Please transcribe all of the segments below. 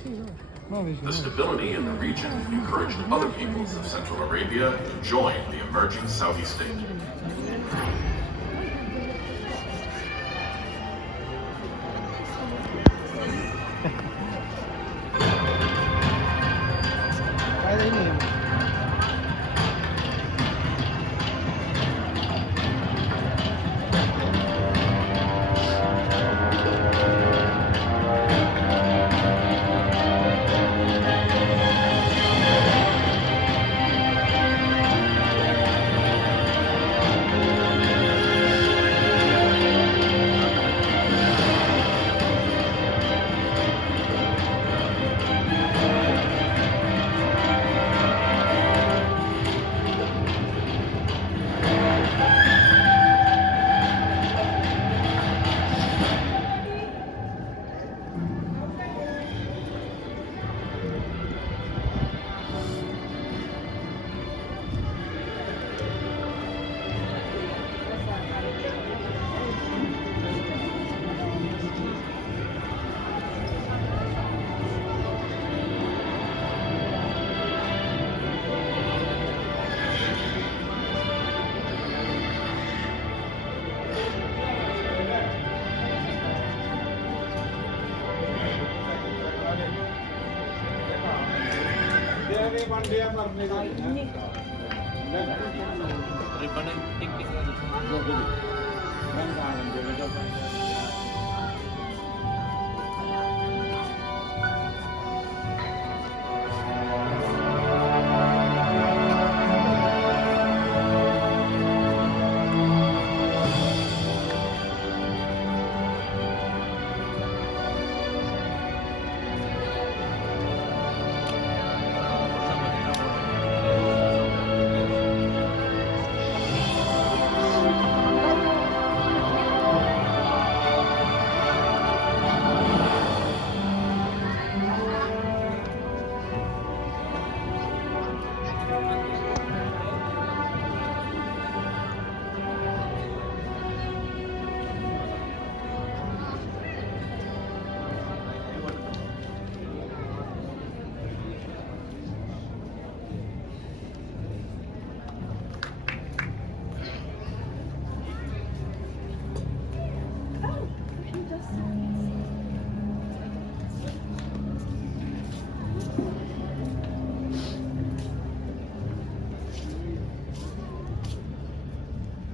The stability in the region encouraged other peoples of Central Arabia to join the emerging Saudi state.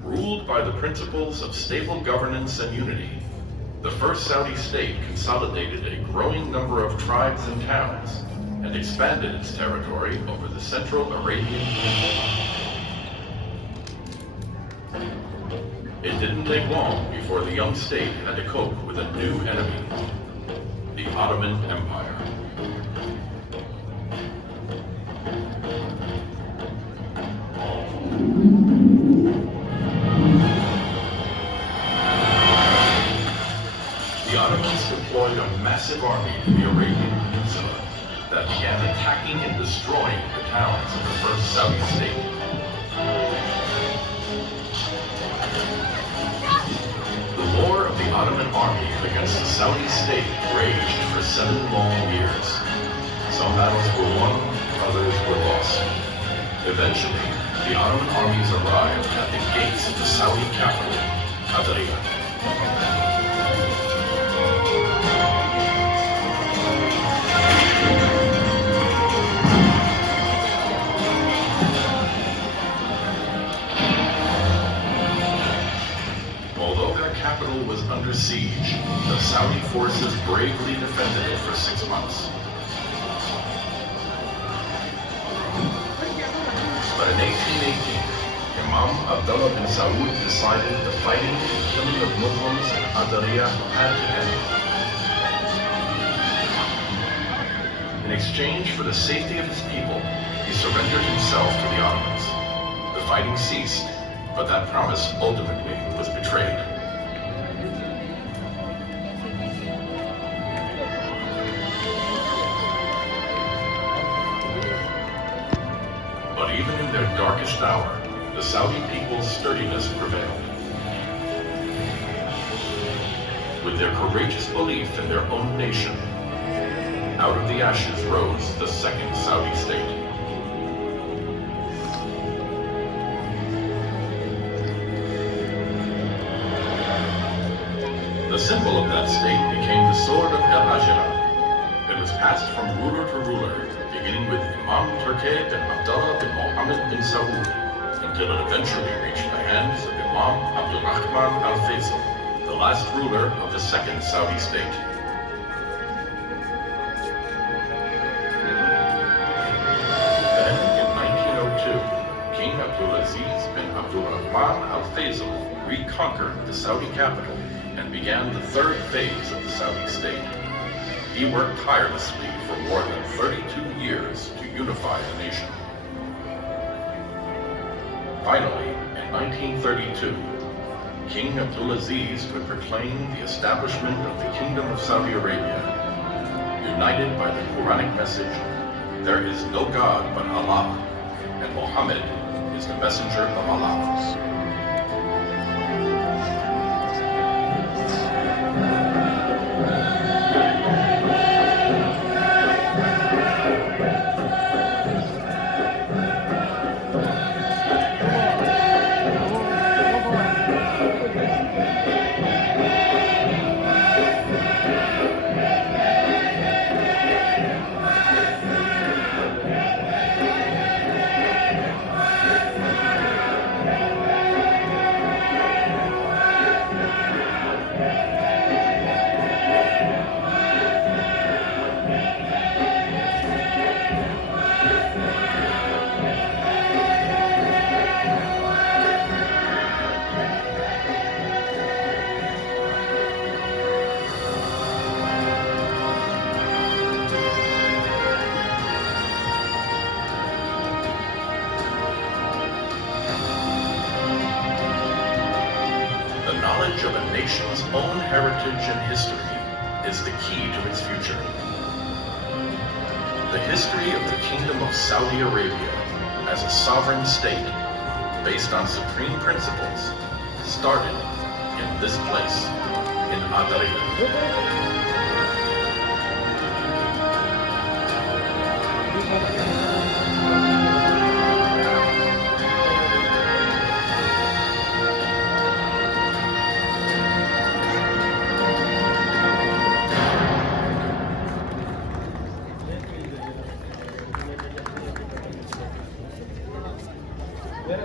Ruled by the principles of stable governance and unity, the first Saudi state consolidated a growing number of tribes and towns and expanded its territory over the Central Arabian Peninsula. It didn't take long before the young state had to cope with a new enemy, the Ottoman Empire. The Ottomans deployed a massive army to the Arabian Peninsula that began attacking and destroying the towns of the first Saudi state. The war of the Ottoman army against the Saudi state raged for 7 long years. Some battles were won, others were lost. Eventually, the Ottoman armies arrived at the gates of the Saudi capital, Abril. Capital was under siege, the Saudi forces bravely defended it for 6 months. But in 1818, Imam Abdullah bin Saud decided the fighting and killing of Muslims in Adariyah had to end. In exchange for the safety of his people, he surrendered himself to the Ottomans. The fighting ceased, but that promise ultimately was betrayed. Even in their darkest hour, the Saudi people's sturdiness prevailed. With their courageous belief in their own nation, out of the ashes rose the second Saudi state. The symbol of that state became the sword of al-Ajra. It was passed from ruler to ruler, beginning with Imam Turki bin Abdullah bin Mohammed bin Saud, until it eventually reached the hands of Imam Abdurrahman al-Faisal, the last ruler of the second Saudi state. Then, in 1902, King Abdulaziz bin Abdurrahman al-Faisal reconquered the Saudi capital and began the third phase of the Saudi state. He worked tirelessly for more than 32 years to unify the nation. Finally, in 1932, King Abdulaziz could proclaim the establishment of the Kingdom of Saudi Arabia, united by the Quranic message, "There is no God but Allah, and Muhammad is the messenger of Allah." Knowledge of a nation's own heritage and history is the key to its future. The history of the Kingdom of Saudi Arabia as a sovereign state based on supreme principles started in this place, in Abril.